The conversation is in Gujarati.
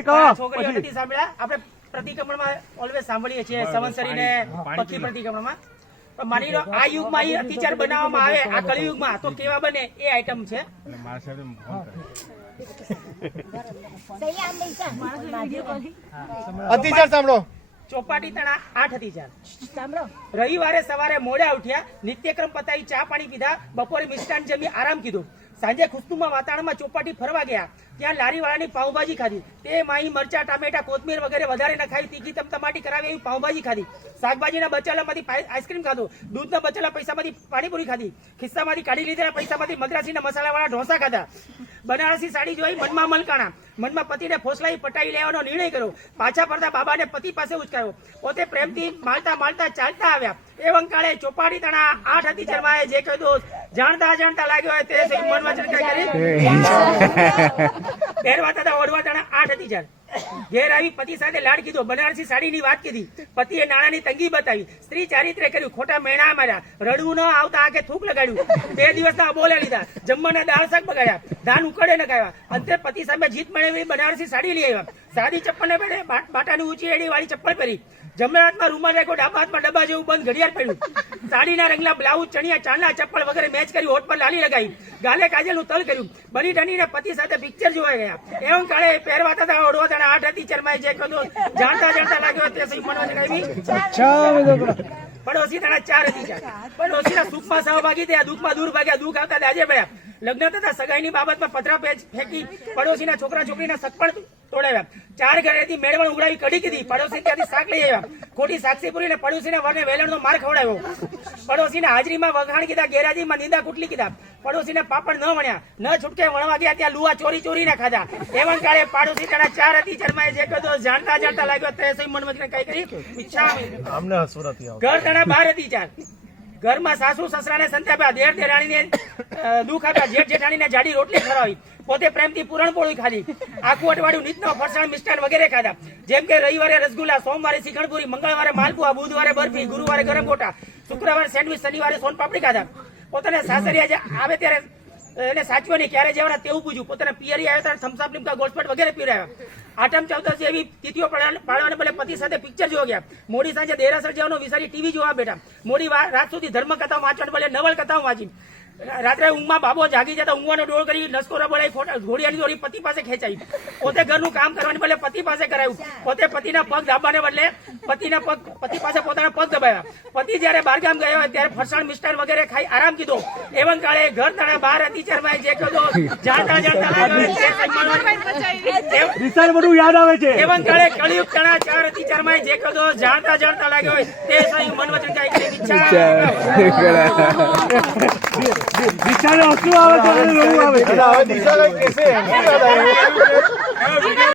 એટલી છોકરીઓ નથી સાંભળ્યા. આપણે પ્રતિક્રમણમાં ઓલવેઝ સાંભળીએ છીએ સંવત્સરી ને પક્ષી પ્રતિક્રમણમાં. પણ માની લો આ યુગમાં એ અતિચાર બનાવવામાં આવે આ કળિયુગમાં તો કેવા બને? એ આઈટમ છે. અત્યાચાર સાંભળો. ચોપાટી તણા આઠ અતિચાર. સાંભળો. રવિવારે સવારે મોડે ઉઠ્યા નિત્યક્રમ પતાવી ચા પાણી પીધા બપોરે મિષ્ટાન જમી આરામ કીધું. સાંજે ખુશ્બુમાં વાતાવરણમાં ચોપાટી ફરવા ગયા. ત્યાં લારીવાળાની પાઉંભાજી ખાધી. તે માહી, મરચા, ટામેટા, કોથમીર વગેરે વધારે નખાવી તીખી તમતમાટી કરાવી એવી પાઉંભાજી ખાધી. શાકભાજીના બચાલામાંથી આઈસ્ક્રીમ ખાધો. દૂધના બચેલા પૈસામાંથી પાણીપુરી ખાધી. ખિસ્સામાંથી કાઢી લીધેલા પૈસામાંથી મદ્રાસીના મસાલાવાળા ઢોસા ખાધા. બનારસી સાડી જોઈ મનમાં મલકાણા. મનમાં પતિને ફોસલાઈ પટાઈ લેવાનો નિર્ણય કર્યો. પાછા ફરતા બાબાને પતિ પાસે ઉચકાયો. પોતે પ્રેમથી માલતા માલતા ચાલતા આવ્યા. એ વંકાળે ચોપાડી તણા આઠ હતી શર્માએ જે કહ્યું જાણતા જાણતા લાગ્યો હોય તે સહી મનમાં ચર્ચા કરી. પહેરવા તથા ઓઢવા તણા આઠ હતી જાણ ઘેર આવી પતિ સાથે લાડ કીધો, બનારસી સાડીની વાત કીધી. પતિએ નાણાંની તંગી બતાવી. સ્ત્રી ચારિત્ર્ય કર્યું, ખોટા મેણા માર્યા. રડવું ન આવતા આંખે થૂક લગાડ્યું. બે દિવસના અબોલે લીધા. જમવાના દાળ શાક બગાડ્યા. ધાન ઉકળે નગાવ્યા. અંતે પતિ સામે જીત મેળવી બનારસી સાડી લઈ આવ્યા. સાદી ચપ્પલ ને પહેરે બાટાની ઊંચી એડી વાળી ચપ્પલ પહેરી. જમણા હાથમાં રૂમાલ રાખ્યો ડાબા હાથમાં ડબ્બા જેવું બંધ ઘડિયાળ પડ્યું સાડીના રંગલા બ્લાઉઝ, ચણિયા ચાંદલા ચપ્પલ વગેરે મેચ કરી હોઠ પર લાલી લગાવી. ગાલે કાજલનું તલ કર્યું. બની ડનીને પતિ સાથે પિક્ચર જોવા ગયા. એવું કાળે પહેરવા તથા ઓઢવા તથા આઠ હતી ચરમાઈ જે કહ્યું જાણતા જાણતા લાગ્યો, તે સહી ચડાવી પડોશી તારા ચાર હતી પડોશી પડોશીના સુખમાં સહભાગી થયા, દુઃખમાં દૂર ભાગ્યા, દુઃખ આવતા દાજે પડ્યા લગ્ન થતા સગાઈની બાબતમાં પતરા પેચ ફેંકી, પડોશીના છોકરા છોકરીના સગપણ તોડાવ્યા ચાર ઘરેથી મેળવણ ઉડાવી કઢી કીધી. પડોશી ત્યાંથી શાક લઈ આવ્યા. ખોટી સાક્ષી પૂરીને પડોશીના વરને વેલણનો માર ખવડાવ્યો. પડોશીના હાજરીમાં વખાણ કીધા ગેરહાજરીમાં નિંદા કુટલી કીધા. પડોશીને પાપડ ન વણ્યા. ન છૂટકે વણવા ગયા ત્યાં લુવા ચોરી ચોરી ના ખાધા. એવન કાળે પાડોશી તણા ચાર હતી ચરમાએ જે કદો જાણતા જાણતા લાગ્યો તે સહી મનમાં કઈ કરી? ઈચ્છા. ઘર તણા બાર હતી ચાર. ઘરમાં સાસુ, સસરાને સંતાપ્યા. દેર દેરાણીને દુઃખ આપ્યા. જેઠ જેઠાણીને જાડી રોટલી ખરાવી પોતે પ્રેમથી પૂરણપોળી ખાધી. આખું અઠવાડિયું નીતનો ફરસાણ, મિષ્ટાન વગેરે ખાધા. જેમ કે રવિવારે રસગુલ્લા, સોમવારે શિખણપુરી મંગળવારે માલપુઆ, બુધવારે બરફી, ગુરુવારે ગરમ ગોટા, શુક્રવારે સેન્ડવિચ, શનિવારે સોનપાપડી ખાધા. પોતાને સાસરિયા આવે ત્યારે એને સાચવો નહીં, ક્યારે જવાના તેવું પૂછ્યું. પોતાના પિયરી આવ્યા હતા થમ્સઅપ લીમકા ગોલ્ડસ્પોટ વગેરે પીવડાવ્યા આઠમ ચૌદશ જેવી તિથિઓ પાળવા- પાળવાને બદલે પતિ સાથે પિક્ચર જોવા ગયા. મોડી સાંજે દેરાસર જવાનો વિચારી ટીવી જોવા બેઠા. મોડી રાત સુધી ધર્મ કથાઓ વાંચવાને બદલે નવલકથાઓ વાંચી. રાત્રે ઊંઘમાં બાબો જાગી જતા ઊંઘવાનો ડોળ કરી નસકોરા બોલાવી ઘોડિયાની દોરી પતિ પાસે ખેંચાઈ. પોતે ઘરનું કામ કરવાને બદલે પતિ પાસે કરાયું. પોતે પતિના પગ દાબવાને બદલે પતિના પગ પતિ પાસે પોતાના પગ દબાવ્યા. પતિ જયારે બહારગામ ગયો હોય ત્યારે ફરસાણ મિસ્ટર વગેરે ખાઈ આરામ કીધો. એવન કાળે ઘર તણા બહાર હતી ચરમાએ જે કીધો જાણતા જાણતા બધું યાદ આવે છે. એવન કાળે કળિયુગ તણા ચાર હતી ચરમાએ જે કીધો જાણતા જાણતા લાગ્યો હોય તે સહી મન વચન કાંઈ ઈચ્છા વિચાર હસવું આવે છે આવે છે.